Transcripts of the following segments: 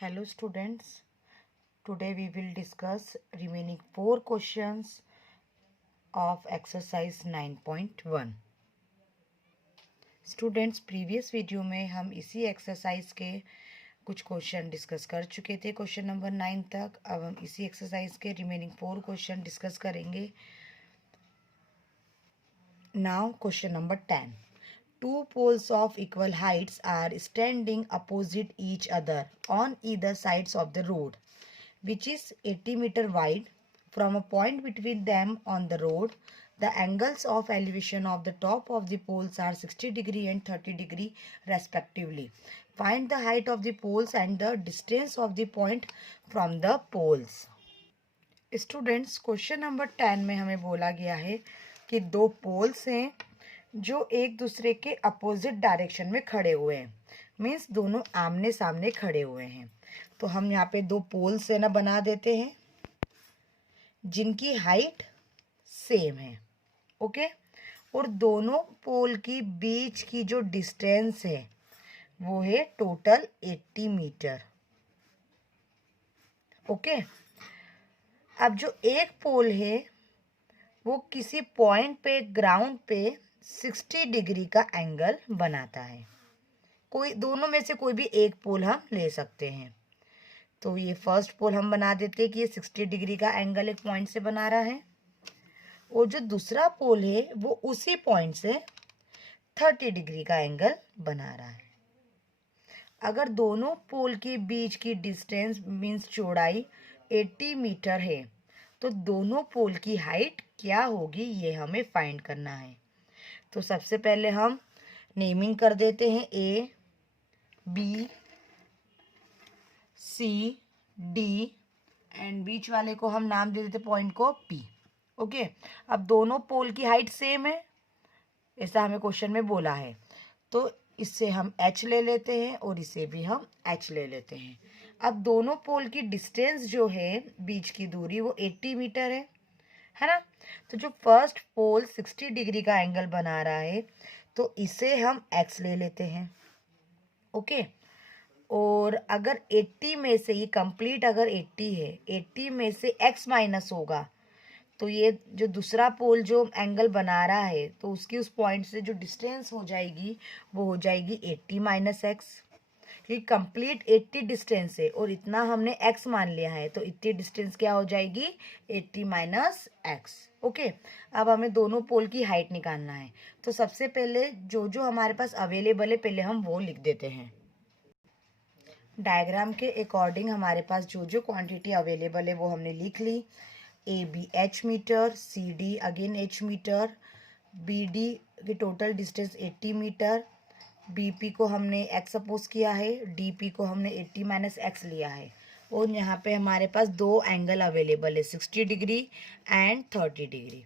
Hello students, today we will discuss remaining 4 questions of exercise 9.1. Students previous video में हम इसी exercise के कुछ क्वेश्चन डिस्कस कर चुके थे क्वेश्चन नंबर 9 तक। अब हम इसी एक्सरसाइज के रिमेनिंग 4 क्वेश्चन डिस्कस करेंगे। Now question number 10. Two poles of equal heights are standing opposite each other on either sides of the road, which is 80 meter wide. From a point between them on the road, the angles of elevation of the top of the poles are 60 degree and 30 degree respectively. Find the height of the poles and the distance of the point from the poles. Students, question number 10 में हमें बोला गया है कि दो poles हैं जो एक दूसरे के अपोजिट डायरेक्शन में खड़े हुए हैं, मीन्स दोनों आमने सामने खड़े हुए हैं। तो हम यहाँ पे दो पोल्स है ना बना देते हैं जिनकी हाइट सेम है, ओके। और दोनों पोल की बीच की जो डिस्टेंस है वो है टोटल 80 मीटर, ओके। अब जो एक पोल है वो किसी पॉइंट पे ग्राउंड पे 60 डिग्री का एंगल बनाता है। कोई दोनों में से कोई भी एक पोल हम ले सकते हैं। तो ये फर्स्ट पोल हम बना देते हैं कि ये 60 डिग्री का एंगल एक पॉइंट से बना रहा है, और जो दूसरा पोल है वो उसी पॉइंट से 30 डिग्री का एंगल बना रहा है। अगर दोनों पोल के बीच की डिस्टेंस मीन्स चौड़ाई 80 मीटर है तो दोनों पोल की हाइट क्या होगी ये हमें फाइंड करना है। तो सबसे पहले हम नेमिंग कर देते हैं A B C D and बीच वाले को हम नाम दे देते पॉइंट को पी, ओके। अब दोनों पोल की हाइट सेम है, ऐसा हमें क्वेश्चन में बोला है, तो इससे हम h ले लेते हैं और इसे भी हम h ले लेते हैं। अब दोनों पोल की डिस्टेंस जो है बीच की दूरी वो 80 मीटर है ना। तो जो फर्स्ट पोल 60 डिग्री का एंगल बना रहा है तो इसे हम x ले लेते हैं, ओके। और अगर 80 में से ये कंप्लीट अगर 80 है, 80 में से x माइनस होगा तो ये जो दूसरा पोल जो एंगल बना रहा है तो उसकी उस पॉइंट से जो डिस्टेंस हो जाएगी वो हो जाएगी 80 माइनस एक्स, क्योंकि कंप्लीट 80 डिस्टेंस है और इतना हमने x मान लिया है तो इतनी डिस्टेंस क्या हो जाएगी 80 माइनस एक्स, ओके। अब हमें दोनों पोल की हाइट निकालना है। तो सबसे पहले जो जो हमारे पास अवेलेबल है पहले हम वो लिख देते हैं। डायग्राम के अकॉर्डिंग हमारे पास जो जो क्वांटिटी अवेलेबल है वो हमने लिख ली। A B H meter, C D again H meter, B D की total distance 80 meter, B P को हमने एक्स सपोज किया है, डी पी को हमने 80 माइनस एक्स लिया है। और यहाँ पे हमारे पास दो एंगल अवेलेबल है 60 डिग्री एंड 30 डिग्री,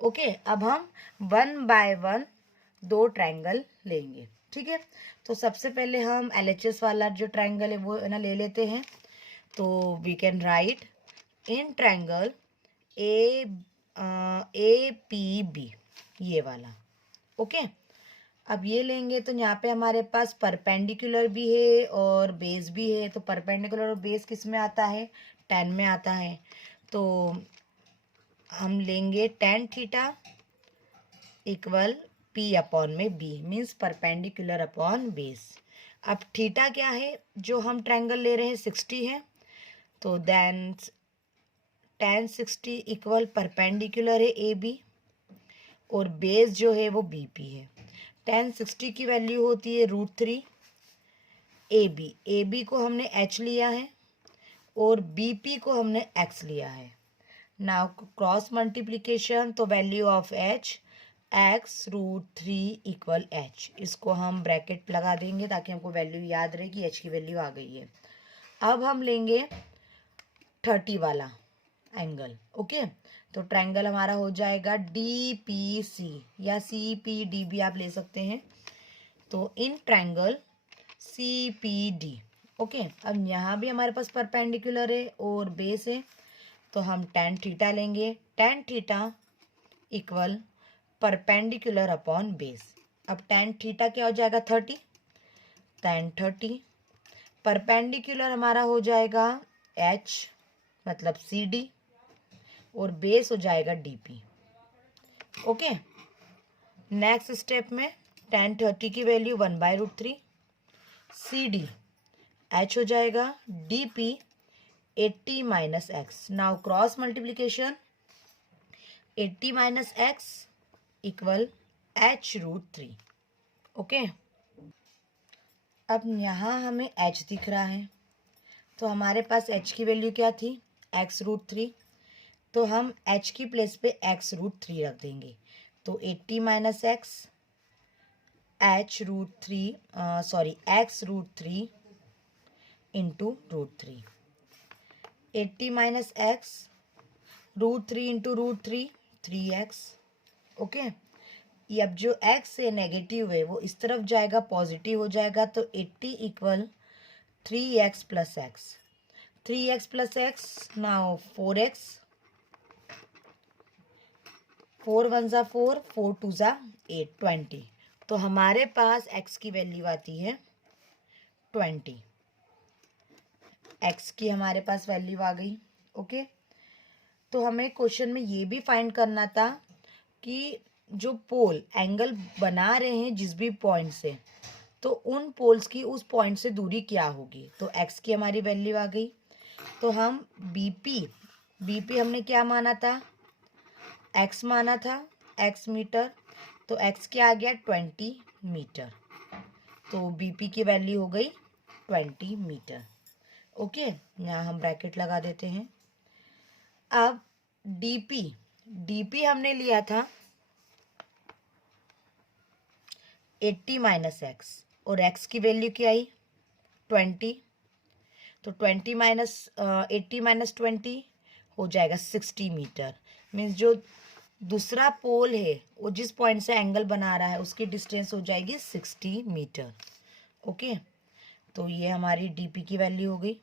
ओके। अब हम 1 बाय 1 दो ट्रायंगल लेंगे, ठीक है। तो सबसे पहले हम LHS वाला जो ट्रायंगल है वो ना ले लेते हैं। तो we can write in triangle A P B, ये वाला, ओके। अब ये लेंगे तो यहाँ पे हमारे पास परपेंडिकुलर भी है और बेस भी है। तो परपेंडिकुलर और बेस किस में आता है 10 में आता है। तो हम लेंगे tan theta equal P upon में B, means perpendicular upon base. अब थीटा क्या है जो हम ट्रायंगल ले रहे हैं 60 है, तो देन tan 60 इक्वल परपेंडिकुलर है ए बी और बेस जो है वो बी पी है। tan 60 की वैल्यू होती है √3 ए बी को हमने h लिया है और बी पी को हमने x लिया है। नाउ क्रॉस मल्टीप्लीकेशन, तो value of h x √3 equal h, इसको हम ब्रैकेट लगा देंगे ताकि हमको वैल्यू याद रहे कि h की वैल्यू आ गई है। अब हम लेंगे 30 वाला एंगल, ओके। तो ट्रायंगल हमारा हो जाएगा DPC या CPD भी आप ले सकते हैं। तो इन ट्रायंगल CPD, ओके। अब यहाँ भी हमारे पास परपेंडिकुलर है और बेस है, तो हम tan थीटा लेंगे। tan theta equal perpendicular upon base. अब tan थीटा क्या हो जाएगा 30, tan 30 परपेंडिकुलर हमारा हो जाएगा H मतलब CD और बेस हो जाएगा DP। ओके, नेक्स्ट स्टेप में tan 30 की वैल्यू 1/√3, CD H हो जाएगा, DP 80 minus x. Now cross multiplication, 80 minus x equal H√3। Okay, अब यहाँ हमें H दिख रहा है, तो हमारे पास H की वैल्यू क्या थी, x√3, तो हम H की प्लेस पे x√3 रख देंगे। तो 80 minus x x√3 into √3, 80 minus x √3 into √3 3x। Okay, ये अब जो x है नेगेटिव है वो इस तरफ जाएगा, पॉजिटिव हो जाएगा, तो 80 equal 3x plus x, 3x plus x now 4x, 4 1 ज़ा 4, 4 2 ज़ा 8, 20। तो हमारे पास x की वैल्यू आती है 20। x की हमारे पास वैल्यू आ गई। ओके, तो हमें क्वेश्चन में ये भी फाइंड करना था कि जो पोल एंगल बना रहे हैं जिस भी पॉइंट से, तो उन पोल्स की उस पॉइंट से दूरी क्या होगी। तो x की हमारी वैल्यू आ गई, तो हम BP हमने क्या माना था, x माना था, x मीटर, तो x क्या आ गया 20 मीटर, तो BP की वैल्यू हो गई 20 मीटर। ओके, यहाँ हम ब्रैकेट लगा देते हैं। अब DP हमने लिया था 80 माइनस एक्स और x की वैल्यू क्या आई 20, तो 20 माइनस 80 माइनस 20 हो जाएगा 60 मीटर। मीन्स जो दूसरा पोल है वो जिस पॉइंट से एंगल बना रहा है उसकी डिस्टेंस हो जाएगी 60 मीटर। ओके, तो ये हमारी DP की वैल्यू हो गई।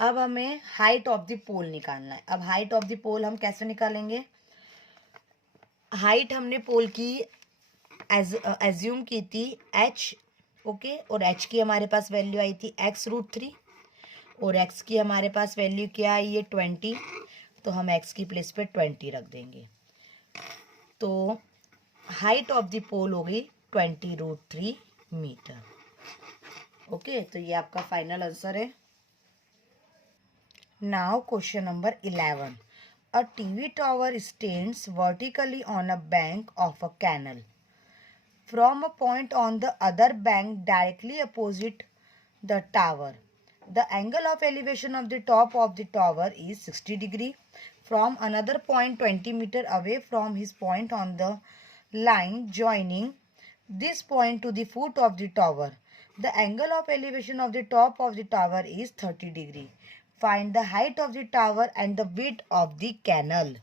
अब हमें हाइट ऑफ द पोल निकालना है। अब हाइट ऑफ द पोल हम कैसे निकालेंगे, हाइट हमने पोल की एज्यूम की थी h। ओके, और h की हमारे पास वैल्यू आई थी x√3 और x की हमारे पास वैल्यू क्या आई है 20, तो हम x की प्लेस पे 20 रख देंगे। तो हाइट ऑफ द पोल हो गई 20√3 मीटर। ओके, तो ये आपका फाइनल आंसर है। Now question number 11, a TV tower stands vertically on a bank of a canal. From a point on the other bank directly opposite the tower, the angle of elevation of the top of the tower is 60 degree. From another point 20 meter away from his point on the line joining this point to the foot of the tower, the angle of elevation of the top of the tower is 30 degree. Find the height of the tower and the width of the canal.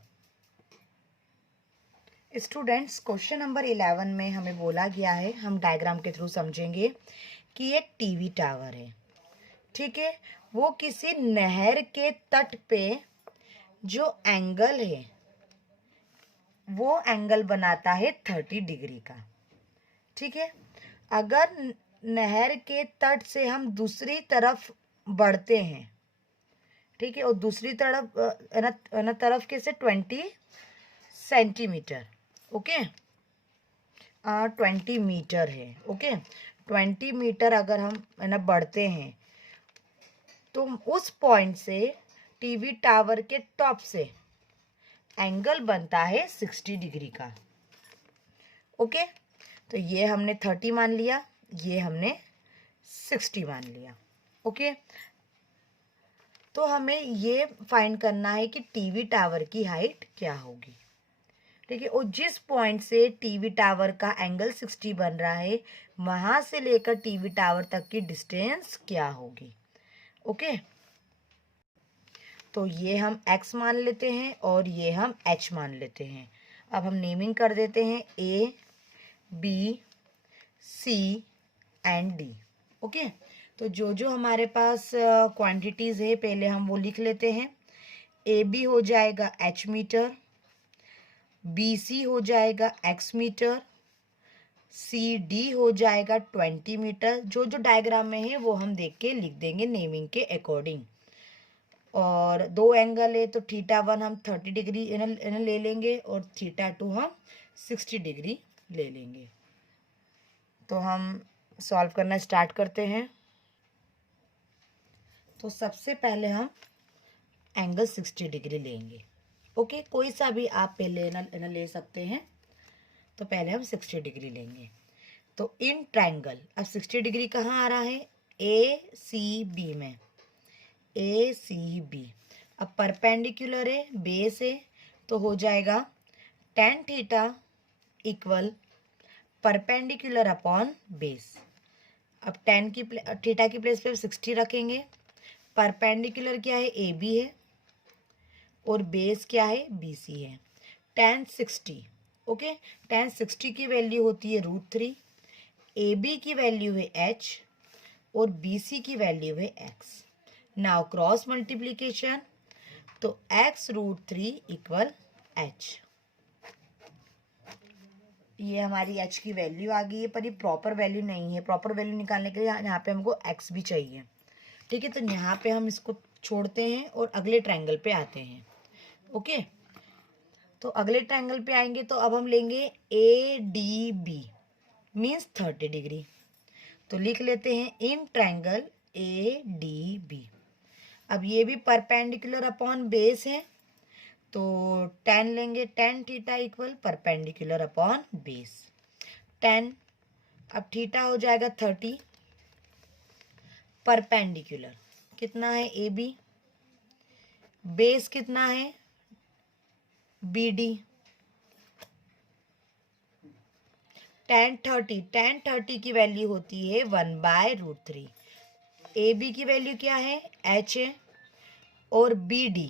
Students, question number 11 में हमें बोला गया है, हम diagram के through समझेंगे कि एक टीवी टावर है, ठीक है, वो किसी नहर के तट पे जो एंगल है वो एंगल बनाता है 30 डिग्री का। ठीक है, अगर नहर के तट से हम दूसरी तरफ बढ़ते हैं, ठीक है, और दूसरी तरफ तरफ के से 20 सेंटीमीटर, ओके, 20 मीटर है। ओके, 20 मीटर अगर हम बढ़ते हैं तो उस पॉइंट से टीवी टावर के टॉप से एंगल बनता है 60 डिग्री का। ओके, तो ये हमने 30 मान लिया, ये हमने 60 मान लिया। ओके, तो हमें ये फाइंड करना है कि टीवी टावर की हाइट क्या होगी। ठीक है, और जिस पॉइंट से टीवी टावर का एंगल 60 बन रहा है वहां से लेकर टीवी टावर तक की डिस्टेंस क्या होगी। ओके, तो ये हम x मान लेते हैं और ये हम h मान लेते हैं। अब हम नेमिंग कर देते हैं A, B, C and D। Okay, तो जो जो हमारे पास क्वांटिटीज़ है पहले हम वो लिख लेते हैं। AB हो जाएगा h मीटर, BC हो जाएगा x मीटर, CD हो जाएगा 20 मीटर। जो जो डायग्राम में है वो हम देख के लिख देंगे नेमिंग के अकॉर्डिंग। और दो एंगल है तो θ1 हम 30 डिग्री इन्हें ले लेंगे और θ2 हम 60 डिग्री ले लेंगे। तो हम सॉल्व करना स्टार्ट करते हैं। तो सबसे पहले हम एंगल 60 डिग्री लेंगे। ओके, कोई सा भी आप पहले ना ले सकते हैं। तो पहले हम 60 डिग्री लेंगे। तो इन ट्रायंगल, अब 60 डिग्री कहाँ आ रहा है? ACB में, ACB। अब परपेंडिकुलर है, बेस है, तो हो जाएगा tan theta equal perpendicular upon base. अब थीटा की प्लेस पे 60 रखेंगे। परपेंडिकुलर क्या है? AB है और बेस क्या है? BC है। tan 60, ओके, tan 60 की वैल्यू होती है √3, AB की वैल्यू है h और BC की वैल्यू है x। नाउ क्रॉस मल्टीप्लीकेशन, तो x √3 इक्वल h। ये हमारी h की वैल्यू आ गई है, पर ये प्रॉपर वैल्यू नहीं है। प्रॉपर वैल्यू निकालने के लिए यहाँ पे हमको x भी चाहिए। ठीक है, तो यहाँ पे हम इसको छोड़ते हैं और अगले ट्रायंगल पे आते हैं। ओके, तो अगले ट्रायंगल पे आएंगे तो अब हम लेंगे ADB मीन्स 30 डिग्री। तो लिख लेते हैं इन ट्रायंगल ADB। अब ये भी परपेंडिकुलर अपॉन बेस है, तो tan लेंगे, tan theta equal perpendicular upon base. tan, अब थीटा हो जाएगा 30, परपेंडिकुलर कितना है? AB, बेस कितना है? BD। tan 30 की वैल्यू होती है 1/√3। AB की वैल्यू क्या है? h है और BD,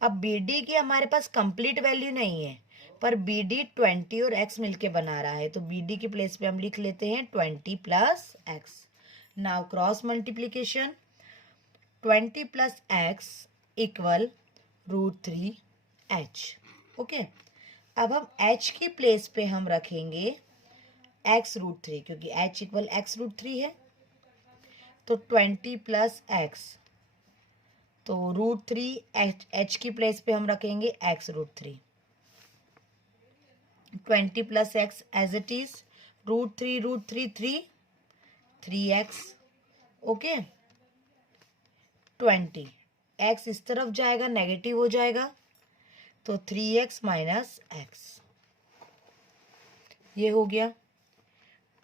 अब BD की हमारे पास कंप्लीट वैल्यू नहीं है, पर BD 20 और x मिलके बना रहा है, तो BD की प्लेस पे हम लिख लेते हैं 20 plus x। Now cross multiplication, 20 plus x equal √3h। Okay, अब हम h की प्लेस पे हम रखेंगे x √3, क्योंकि h इक्वल x √3 है। तो 20 प्लस x, तो √3 h की प्लेस पे हम रखेंगे x √3। 20 plus x as it is, √3 3x। Okay, 20, x इस तरफ जाएगा, नेगेटिव हो जाएगा, तो 3x माइनस x, ये हो गया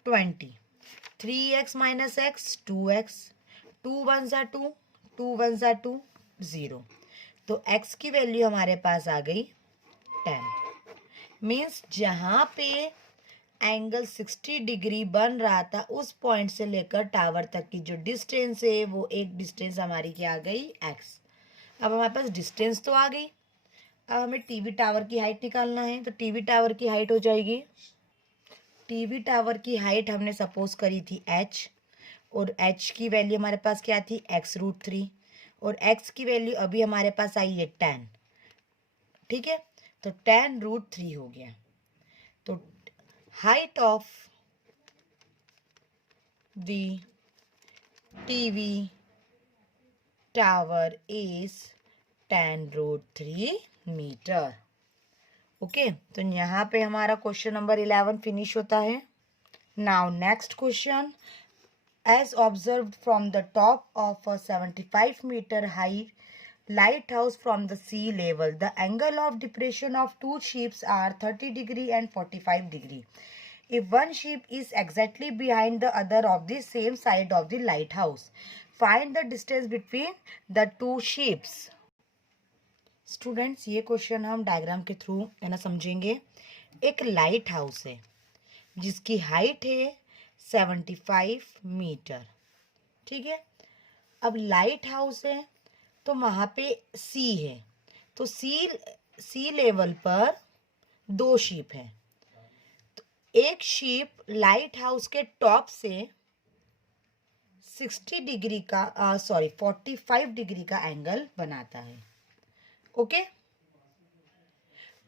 20। 3x माइनस x 2x, 2 1 ज़ा 2, 2 1 ज़ा 2, 0। तो x की वैल्यू हमारे पास आ गई 10। मीन्स जहाँ पे एंगल 60 डिग्री बन रहा था उस पॉइंट से लेकर टावर तक की जो डिस्टेंस है वो एक डिस्टेंस हमारी क्या आ गई? x। अब हमारे पास डिस्टेंस तो आ गई, अब हमें टीवी टावर की हाइट निकालना है। तो टीवी टावर की हाइट हो जाएगी, टीवी टावर की हाइट हमने सपोज करी थी h, और h की वैल्यू हमारे पास क्या थी? x √3, और x की वैल्यू अभी हमारे पास आई है 10। ठीक है, तो tan √3 हो गया। तो height of the TV tower is tan √3 metre. Okay, तो यहाँ पे हमारा क्वेश्चन नंबर 11 फिनिश होता है। Now next question, as observed from the top of a 75-meter high lighthouse from the sea level, the angle of depression of two ships are 30 degree and 45 degree. If one ship is exactly behind the other of the same side of the lighthouse, find the distance between the two ships. Students, ये question हम diagram के through है ना समझेंगे। एक light house है जिसकी height है 75 मीटर। ठीक है, अब लाइट हाउस है तो वहाँ पे सी है, तो सी लेवल पर दो शिप है। तो एक शिप लाइट हाउस के टॉप से 60 डिग्री का 45 डिग्री का एंगल बनाता है। ओके,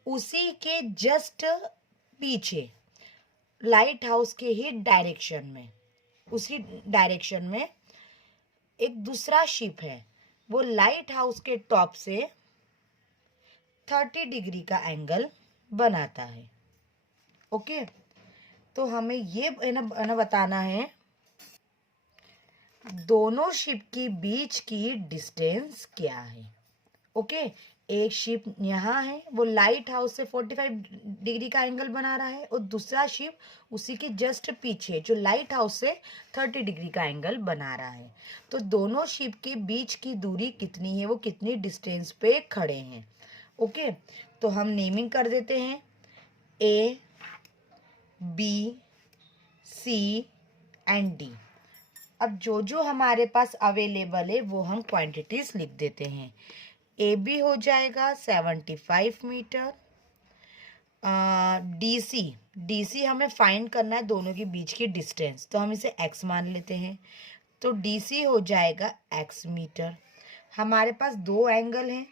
उसी के जस्ट पीछे लाइट हाउस के ही डायरेक्शन में, उसी डायरेक्शन में एक दूसरा शिप है, वो लाइट हाउस के टॉप से 30 डिग्री का एंगल बनाता है। ओके, तो हमें ये है ना बताना है दोनों शिप के बीच की डिस्टेंस क्या है। ओके, एक शिप यहाँ है, वो लाइट हाउस से 45 डिग्री का एंगल बना रहा है, और दूसरा शिप उसी के जस्ट पीछे जो लाइट हाउस से 30 डिग्री का एंगल बना रहा है। तो दोनों शिप के बीच की दूरी कितनी है, वो कितनी डिस्टेंस पे खड़े हैं। ओके, तो हम नेमिंग कर देते हैं A, B, C and D. अब जो जो हमारे पास अवेलेबल है वो हम क्वांटिटीज लिख देते हैं। ए बी हो जाएगा 75 मीटर। डी सी हमें फाइंड करना है दोनों के बीच की डिस्टेंस, तो हम इसे x मान लेते हैं, तो डी सी हो जाएगा x मीटर। हमारे पास दो एंगल हैं,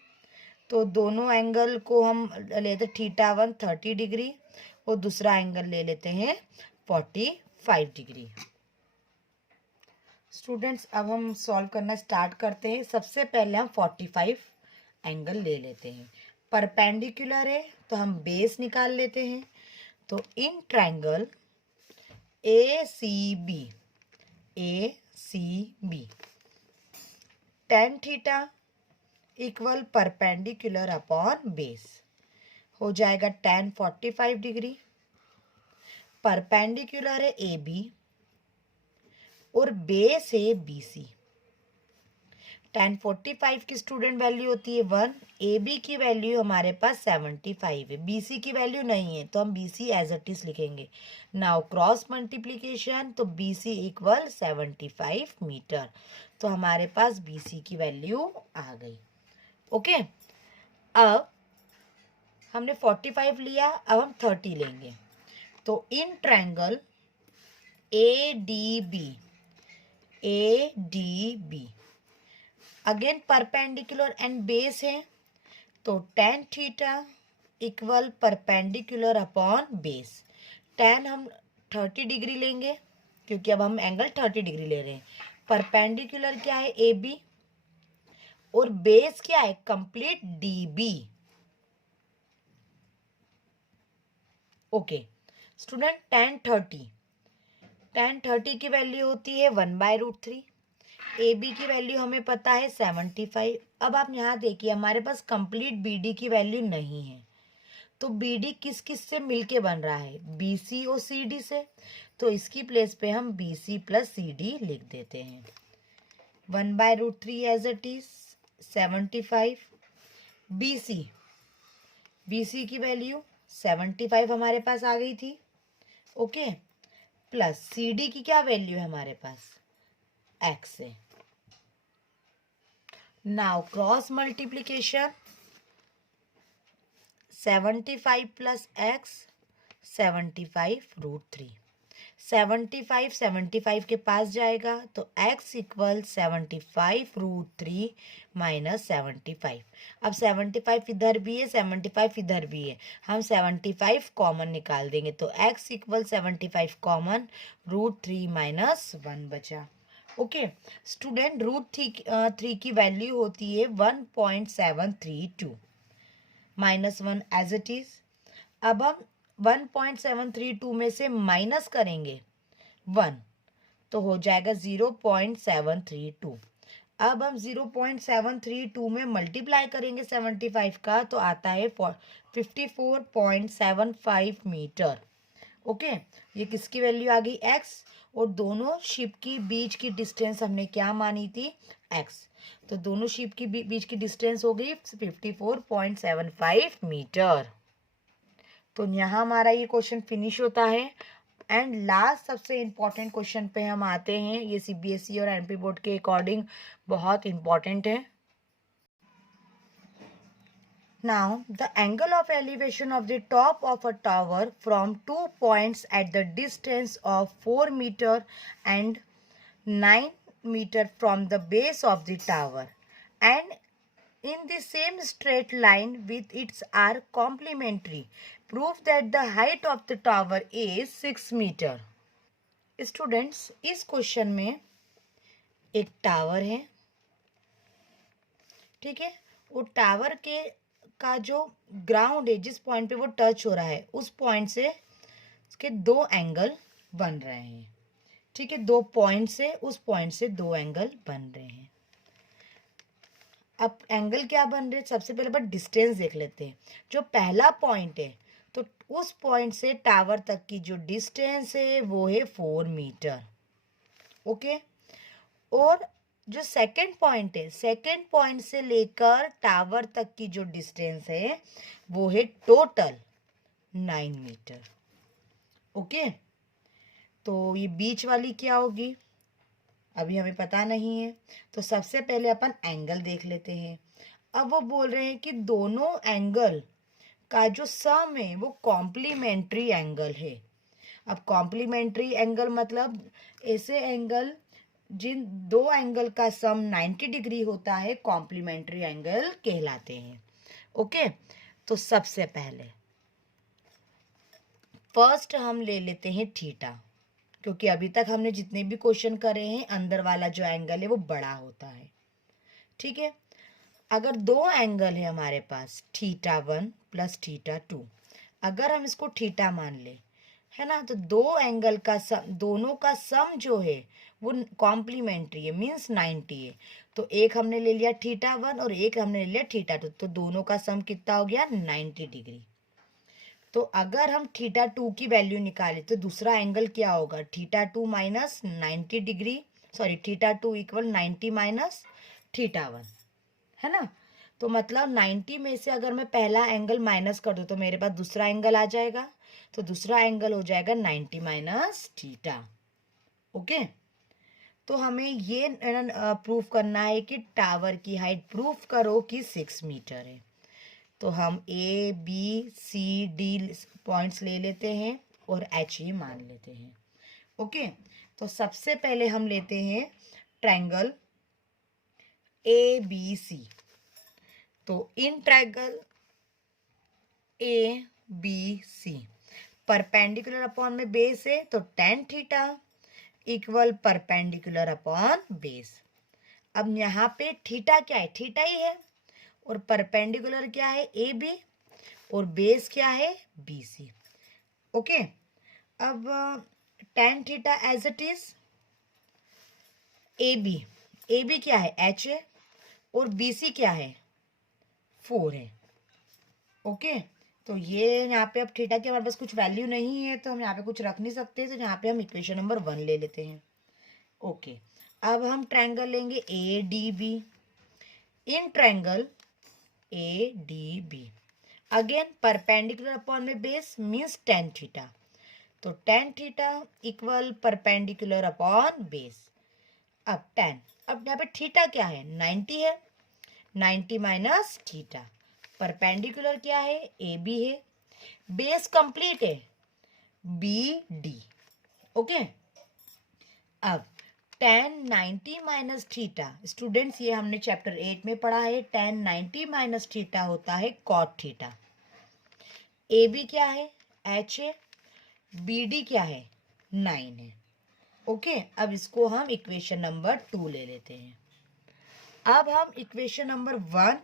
तो दोनों एंगल को हम लेते θ1 30 डिग्री और दूसरा एंगल ले लेते हैं 45 डिग्री। स्टूडेंट्स, अब हम सॉल्व करना स्टार्ट करते हैं। सबसे पहले हम 45 एंगल ले लेते हैं। परपेंडिकुलर है तो हम बेस निकाल लेते हैं। तो in triangle A C B tan theta equal perpendicular upon base हो जाएगा tan 45 डिग्री। परपेंडिकुलर है ए बी और बेस है बी सी। tan 45 की स्टूडेंट वैल्यू होती है 1, ए बी की वैल्यू हमारे पास 75 है, बी सी की वैल्यू नहीं है तो हम B C as it is लिखेंगे। नाउ क्रॉस मल्टीप्लीकेशन, तो बी सी इक्वल 75 मीटर, तो हमारे पास बी सी की वैल्यू आ गई। ओके, अब हमने 45 लिया, अब हम 30 लेंगे। तो in triangle A D B again perpendicular and base है, तो tan theta equal perpendicular upon base. tan हम 30 डिग्री लेंगे क्योंकि अब हम एंगल 30 डिग्री ले रहे हैं। परपेंडिकुलर क्या है ए बी और बेस क्या है complete D B. Okay student, tan 30 की वैल्यू होती है 1/√3। ए बी की वैल्यू हमें पता है 75। अब आप यहाँ देखिए हमारे पास कंप्लीट बी डी की वैल्यू नहीं है, तो बी डी किस किस से मिलके बन रहा है, बी सी और सी डी से, तो इसकी प्लेस पे हम B C plus C D लिख देते हैं। 1/√3 as it is 75। B C की वैल्यू 75 हमारे पास आ गई थी। ओके, प्लस सी डी की क्या वैल्यू है हमारे पास, एक्स है। Now cross multiplication, 75 plus x 75√3। 75 के पास जाएगा तो x इक्वल 75√3 माइनस 75। अब 75 इधर भी है 75 इधर भी है, हम 75 कॉमन निकाल देंगे तो x इक्वल 75 कॉमन √3 माइनस 1 बचा। ओके स्टूडेंट, √3 की वैल्यू होती है 1.732 माइनस 1 एज इट इज। अब हम 1.732 में से माइनस करेंगे 1 तो हो जाएगा 0.732। अब हम 0.732 में मल्टीप्लाई करेंगे 75 का तो आता है 54.75 मीटर। ओके, ये किसकी वैल्यू आ गई, x, और दोनों शिप की बीच की डिस्टेंस हमने क्या मानी थी, x, तो दोनों शिप की बीच की डिस्टेंस हो गई 54.75 मीटर। तो यहाँ हमारा ये क्वेश्चन फिनिश होता है। एंड लास्ट सबसे इम्पॉर्टेंट क्वेश्चन पे हम आते हैं, ये सीबीएसई और एमपी बोर्ड के अकॉर्डिंग बहुत इम्पॉर्टेंट है। Now, the angle of elevation of the top of a tower from 2 points at the distance of 4 meter and 9 meter from the base of the tower and in the same straight line with its are complementary prove that the height of the tower is 6 metre. Students, इस question में एक tower है, ठीक है। वो tower के का जो ग्राउंड है, जिस पॉइंट पे वो टच हो रहा है, उस पॉइंट से उसके दो एंगल बन रहे हैं, ठीक है। दो पॉइंट से, उस पॉइंट से दो एंगल बन रहे हैं। अब एंगल क्या बन रहे हैं, सबसे पहले बट डिस्टेंस देख लेते हैं। जो पहला पॉइंट है, तो उस पॉइंट से टावर तक की जो डिस्टेंस है वो है 4 मीटर, ओके। और जो सेकंड पॉइंट है, सेकंड पॉइंट से लेकर टावर तक की जो डिस्टेंस है वो है टोटल 9 मीटर, ओके। तो ये बीच वाली क्या होगी, अभी हमें पता नहीं है। तो सबसे पहले अपन एंगल देख लेते हैं। अब वो बोल रहे हैं कि दोनों एंगल का जो सम है वो कॉम्प्लीमेंट्री एंगल है। अब कॉम्प्लीमेंट्री एंगल मतलब ऐसे एंगल जिन दो एंगल का सम 90 डिग्री होता है, कॉम्प्लीमेंट्री एंगल कहलाते हैं, ओके। तो सबसे पहले फर्स्ट हम ले लेते हैं थीटा, क्योंकि अभी तक हमने जितने भी क्वेश्चन करे हैं अंदर वाला जो एंगल है वो बड़ा होता है, ठीक है। अगर दो एंगल है हमारे पास, θ1 प्लस θ2, अगर हम इसको थीटा मान ले, है ना, तो दो एंगल का सम, दोनों का सम जो है वो कॉम्प्लीमेंट्री है, मीन्स 90 है। तो एक हमने ले लिया θ1 और एक हमने ले लिया θ2, तो दोनों का सम कितना हो गया, 90 डिग्री। तो अगर हम θ2 की वैल्यू निकाले तो दूसरा एंगल क्या होगा, θ2 minus 90 degree, sorry θ2 equal 90 minus θ1, है ना। तो मतलब 90 में से अगर मैं पहला एंगल माइनस कर दूं तो मेरे पास दूसरा एंगल आ जाएगा। तो दूसरा एंगल हो जाएगा 90 माइनस थीटा, ओके। तो हमें ये प्रूफ करना है कि टावर की हाइट प्रूफ करो कि 6 मीटर है। तो हम A B C D points ले लेते हैं और एच ही मान लेते हैं, ओके। तो सबसे पहले हम लेते हैं ट्रायंगल ए बी सी। तो in triangle A B C perpendicular upon में बेस है, तो tan theta equal perpendicular upon base. अब यहाँ पे थीटा क्या है, थीटा ही है, और परपेंडिकुलर क्या है, ए बी, और बेस क्या है, बी सी, ओके। अब tan theta as it is A B क्या है, एच है, और बी सी क्या है, 4 है, ओके। तो ये यहाँ पे अब थीटा की हमारे पास कुछ वैल्यू नहीं है, तो हम यहाँ पे कुछ रख नहीं सकते, तो यहाँ पे हम इक्वेशन नंबर 1 ले लेते हैं, ओके। अब हम ट्रायंगल लेंगे A D B. In triangle A D B again perpendicular upon में बेस मीन्स tan थीटा, तो tan theta equal perpendicular upon base. अब अब यहाँ पे थीटा क्या है, 90 है, 90 माइनस थीटा, परपेंडिकुलर क्या है, ए बी है, बेस कंप्लीट है, बी डी, ओके। अब tan 90 माइनस थीटा, स्टूडेंट्स ये हमने चैप्टर 8 में पढ़ा है, tan 90 माइनस थीटा होता है cot थीटा। ए बी क्या है, एच है, बी डी क्या है, 9 है, ओके। अब इसको हम इक्वेशन नंबर 2 ले लेते हैं। अब हम इक्वेशन नंबर 1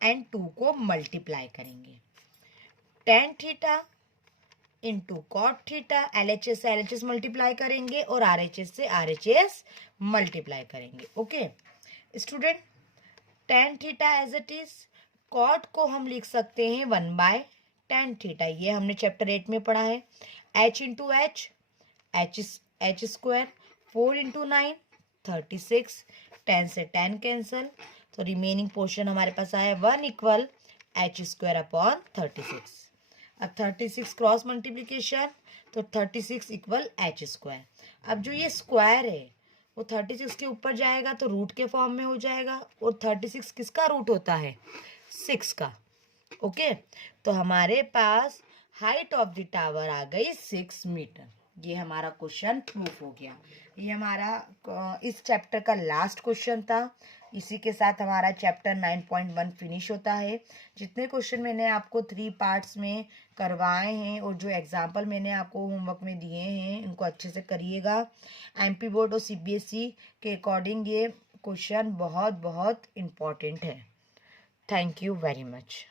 एंड 2 को मल्टीप्लाई करेंगे। tan theta into cot theta, LHS से LHS मल्टीप्लाई करेंगे और RHS से RHS मल्टीप्लाई करेंगे, okay. Student, tan theta as it is, cot को हम लिख सकते हैं 1/tan थीटा, ये हमने चैप्टर 8 में पढ़ा है। h into H square, 4 into 9 36, 10 से 10 कैंसल, तो रिमेनिंग पोर्शन हमारे पास आया 1 इक्वल एच स्क्वायर अपॉन 36। अब 36 क्रॉस मल्टीप्लीकेशन, तो 36 इक्वल एच स्क्वायर। अब जो ये स्क्वायर है वो 36 के ऊपर जाएगा तो रूट के फॉर्म में हो जाएगा, और 36 किसका रूट होता है, 6 का, ओके। तो हमारे पास हाइट ऑफ द टावर आ गई 6 मीटर। ये हमारा क्वेश्चन प्रूफ हो गया। ये हमारा इस चैप्टर का लास्ट क्वेश्चन था। इसी के साथ हमारा चैप्टर 9.1 फिनिश होता है। जितने क्वेश्चन मैंने आपको 3 पार्ट्स में करवाए हैं और जो एग्जाम्पल मैंने आपको होमवर्क में दिए हैं इनको अच्छे से करिएगा। एमपी बोर्ड और सीबीएसई के अकॉर्डिंग ये क्वेश्चन बहुत बहुत इम्पॉर्टेंट है। Thank you very much.